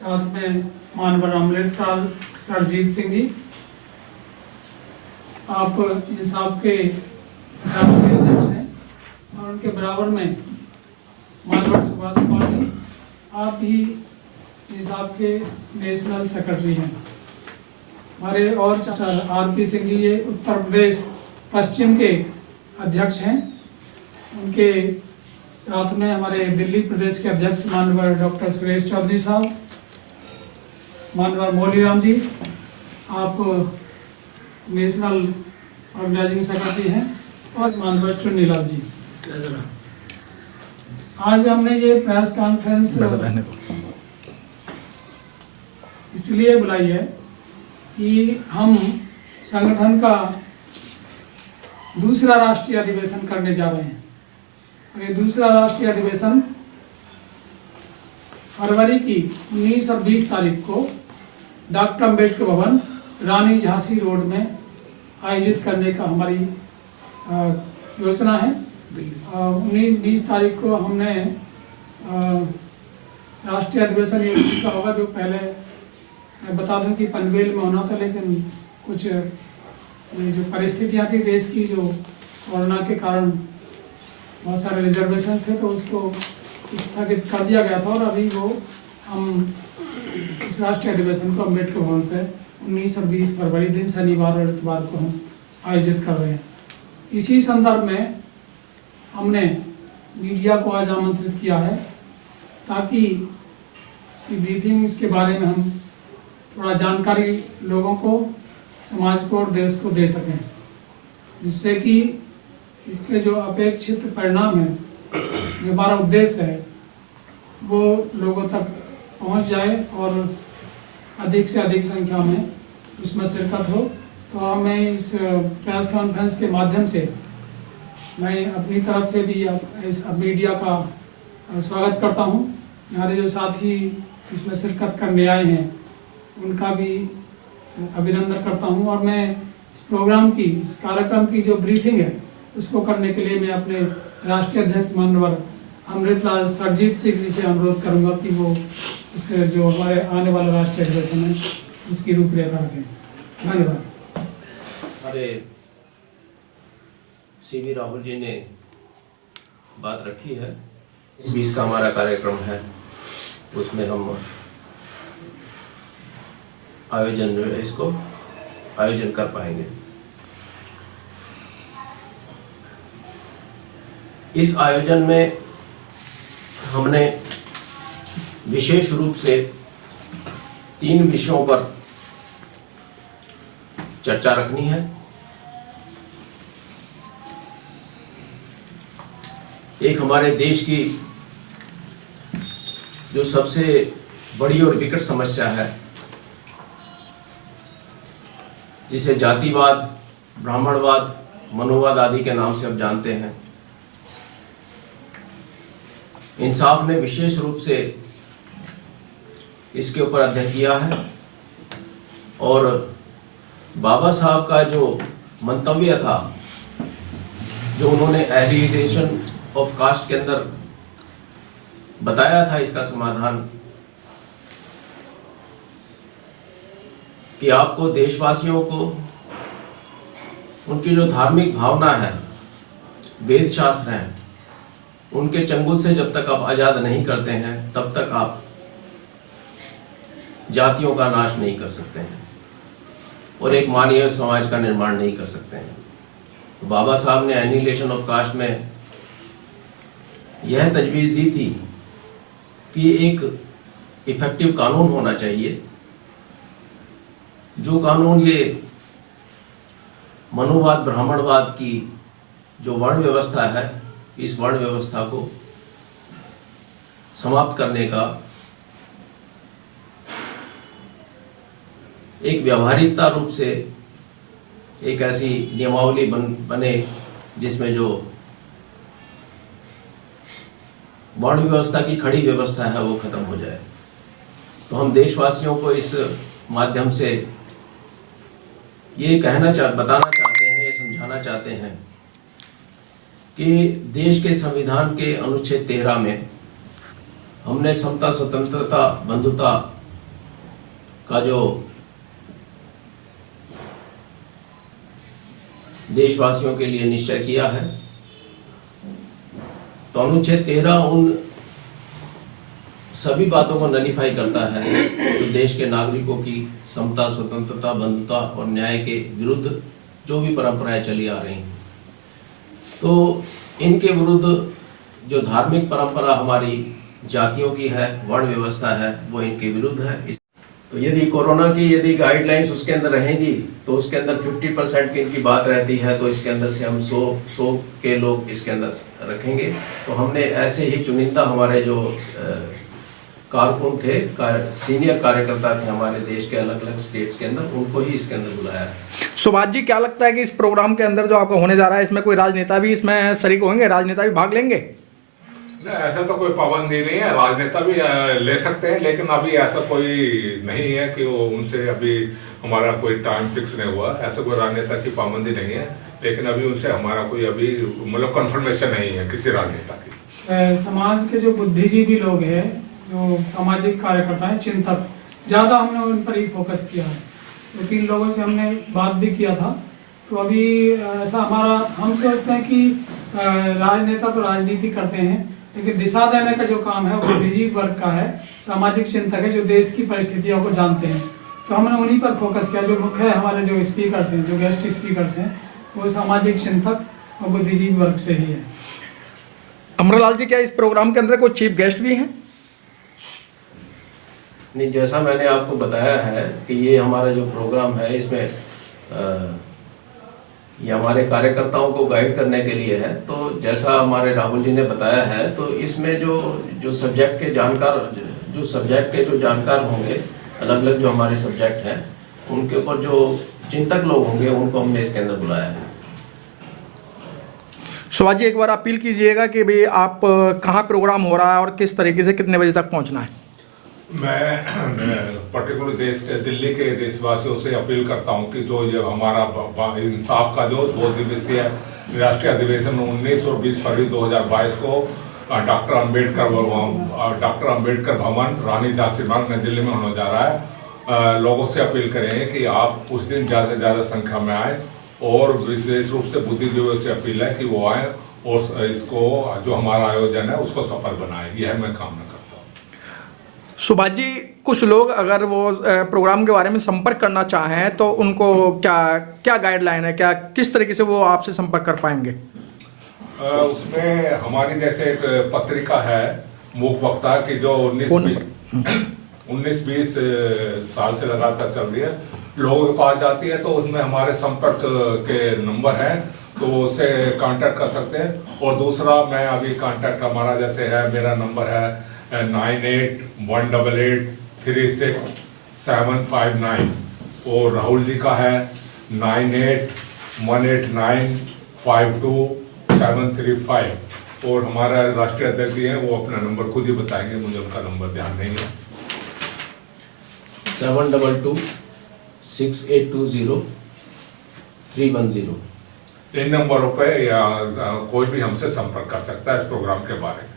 साथ में मानवर अमृतलाल सरजीत सिंह जी, आप इंसाफ के राष्ट्रीय अध्यक्ष हैं, और उनके बराबर में मानवर सुभाष कुमार जी, आप भी इंसाफ के नेशनल सेक्रेटरी हैं। हमारे और आरपी सिंह जी, ये उत्तर प्रदेश पश्चिम के अध्यक्ष हैं। उनके साथ में हमारे दिल्ली प्रदेश के अध्यक्ष मानवर डॉक्टर सुरेश चौधरी साहब, मानवर मौलीराम जी, आप नेशनल ऑर्गेनाइजिंग सेक्रेटरी हैं, और मानवर चुन्नीलाल जी। आज हमने ये प्रेस कॉन्फ्रेंस इसलिए बुलाई है कि हम संगठन का दूसरा राष्ट्रीय अधिवेशन करने जा रहे हैं, और ये दूसरा राष्ट्रीय अधिवेशन फरवरी की 19 और 20 तारीख को डॉक्टर अम्बेडकर भवन, रानी झांसी रोड में आयोजित करने का हमारी योजना है। 19-20 तारीख को हमने राष्ट्रीय अधिवेशन ये का होगा, जो पहले मैं बता दूं कि पनवेल में होना था, लेकिन कुछ जो परिस्थितियाँ थी देश की, जो कोरोना के कारण बहुत सारे रिजर्वेशन थे, तो उसको स्थगित कर दिया गया था, और अभी वो हम इस राष्ट्रीय अधिवेशन को अम्बेडकर भवन पर 19 और 20 फरवरी दिन शनिवार और इतवार को हम आयोजित कर रहे हैं। इसी संदर्भ में हमने मीडिया को आज आमंत्रित किया है, ताकि इसकी ब्रीफिंग, इसके बारे में हम थोड़ा जानकारी लोगों को, समाज को और देश को दे सकें, जिससे कि इसके जो अपेक्षित परिणाम है, जो हमारा उद्देश्य है, वो लोगों तक पहुंच जाए और अधिक से अधिक संख्या में उसमें शिरकत हो। तो हमें इस प्रेस कॉन्फ्रेंस के माध्यम से मैं अपनी तरफ से भी इस मीडिया का स्वागत करता हूं। हमारे जो साथी इसमें शिरकत करने आए हैं, उनका भी अभिनंदन करता हूं, और मैं इस प्रोग्राम की, इस कार्यक्रम की जो ब्रीफिंग है, उसको करने के लिए मैं अपने राष्ट्रीय अध्यक्ष मानवर अमृतलाल सरजीत सिंह जी से अनुरोध करूंगा कि वो इस जो हमारे आने वाला राष्ट्रीय अधिवेशन है उसकी रूपरेखा रखें। धन्यवाद। हमारे सीवी राहुल जी ने बात रखी है। इस 20 का हमारा कार्यक्रम है, उसमें हम इसको आयोजन कर पाएंगे। इस आयोजन में हमने विशेष रूप से 3 विषयों पर चर्चा रखनी है। एक हमारे देश की जो सबसे बड़ी और विकट समस्या है, जिसे जातिवाद, ब्राह्मणवाद, मनुवाद आदि के नाम से आप जानते हैं, इंसाफ ने विशेष रूप से इसके ऊपर अध्ययन किया है, और बाबा साहब का जो मंतव्य था, जो उन्होंने एलिगेशन ऑफ कास्ट के अंदर बताया था इसका समाधान, कि आपको देशवासियों को उनकी जो धार्मिक भावना है, वेद शास्त्र हैं, उनके चंगुल से जब तक आप आज़ाद नहीं करते हैं, तब तक आप जातियों का नाश नहीं कर सकते हैं और एक मानवीय समाज का निर्माण नहीं कर सकते हैं। तो बाबा साहब ने एनिहिलेशन ऑफ कास्ट में यह तजवीज़ दी थी कि एक इफेक्टिव कानून होना चाहिए, जो कानून ये मनुवाद, ब्राह्मणवाद की जो वर्ण व्यवस्था है, इस वर्ण व्यवस्था को समाप्त करने का एक व्यवहारिकता रूप से एक ऐसी नियमावली बने, जिसमें जो वर्ण व्यवस्था की खड़ी व्यवस्था है वो खत्म हो जाए। तो हम देशवासियों को इस माध्यम से ये बताना चाहते हैं, ये समझाना चाहते हैं कि देश के संविधान के अनुच्छेद 13 में हमने समता, स्वतंत्रता, बंधुता का जो देशवासियों के लिए निश्चय किया है, तो अनुच्छेद 13 उन सभी बातों को नलीफाई करता है जो देश के नागरिकों की समता, स्वतंत्रता, बंधुता और न्याय के विरुद्ध जो भी परंपराएं चली आ रही हैं, तो इनके विरुद्ध जो धार्मिक परंपरा हमारी जातियों की है, वर्ण व्यवस्था है, वो इनके विरुद्ध है। तो यदि कोरोना की यदि गाइडलाइंस उसके अंदर रहेंगी तो उसके अंदर 50% की इनकी बात रहती है, तो इसके अंदर से हम 100 के लोग इसके अंदर रखेंगे। तो हमने ऐसे ही चुनिंदा हमारे जो कारकुन थे, सीनियर कार्यकर्ता थे हमारे देश के अलग अलग स्टेट्स के अंदर, उनको ही इसके अंदर बुलाया है। सुभाष जी, क्या लगता है कि इस प्रोग्राम के अंदर जो आपका होने जा रहा है, इसमें कोई राजनेता भी इसमें शरीक होंगे, राजनेता भी भाग लेंगे? नहीं, ऐसा तो कोई पाबंदी नहीं है, राजनेता भी ले सकते हैं, लेकिन अभी ऐसा कोई नहीं है कि वो उनसे अभी हमारा कोई टाइम फिक्स नहीं हुआ। ऐसा कोई राजनेता की पाबंदी नहीं है, लेकिन अभी उनसे हमारा कोई अभी मतलब कंफर्मेशन नहीं है किसी राजनेता की। समाज के जो बुद्धिजीवी लोग हैं, जो सामाजिक कार्यकर्ता हैं, चिंतक, ज़्यादा हमने उन पर ही फोकस किया है। तो 3 लोगों से हमने बात भी किया था। तो अभी ऐसा हम सोचते हैं कि राजनेता तो राजनीति करते हैं, लेकिन दिशा देने का जो काम है वो बुद्धिजीवी वर्ग का है, सामाजिक चिंतक है, जो देश की परिस्थितियों को जानते हैं। तो हमने उन्हीं पर फोकस किया। जो मुख्य हमारे जो स्पीकर्स हैं, जो गेस्ट स्पीकर्स हैं, वो सामाजिक चिंतक और बुद्धिजीवी वर्ग से ही है। अमरलाल जी, क्या इस प्रोग्राम के अंदर कोई चीफ गेस्ट भी हैं? नहीं, जैसा मैंने आपको बताया है कि ये हमारा जो प्रोग्राम है, इसमें ये हमारे कार्यकर्ताओं को गाइड करने के लिए है। तो जैसा हमारे राहुल जी ने बताया है, तो इसमें जो सब्जेक्ट के जानकार होंगे, अलग अलग जो हमारे सब्जेक्ट हैं, उनके ऊपर जो चिंतक लोग होंगे, उनको हमने इसके अंदर बुलाया है। सुभाष जी, एक बार अपील कीजिएगा कि भाई आप कहाँ प्रोग्राम हो रहा है और किस तरीके से कितने बजे तक पहुँचना है। मैं पर्टिकुलर दिल्ली के देशवासियों से अपील करता हूं कि जो ये हमारा इंसाफ का जो 2 दिवसीय राष्ट्रीय अधिवेशन 19 और 20 फरवरी 2022 को डॉक्टर अंबेडकर भवन, रानी झांसी मार्ग, नई दिल्ली में होने जा रहा है। लोगों से अपील करेंगे कि आप उस दिन ज़्यादा से ज़्यादा संख्या में आए, और विशेष रूप से बुद्धिजीवियों से अपील है कि वो आए और इसको जो हमारा आयोजन है उसको सफल बनाए। यह मैं कामना करता हूँ। सुभाष जी, कुछ लोग अगर वो प्रोग्राम के बारे में संपर्क करना चाहें तो उनको क्या गाइडलाइन है, क्या किस तरीके से वो आपसे संपर्क कर पाएंगे? उसमें हमारी जैसे एक पत्रिका है मूक वक्ता की, जो 19-20 साल से लगातार चल रही है, लोगों के पास जाती है। तो उसमें हमारे संपर्क के नंबर हैं, तो उससे कांटेक्ट कर सकते हैं। और दूसरा, मैं अभी कांटेक्ट हमारा जैसे है, मेरा नंबर है 9818836759, और राहुल जी का है 9818952735, और हमारा राष्ट्रीय अध्यक्ष जी है, वो अपना नंबर खुद ही बताएंगे, मुझे उनका नंबर ध्यान नहीं है। 7226820310। इन नंबरों पे या कोई भी हमसे संपर्क कर सकता है इस प्रोग्राम के बारे में।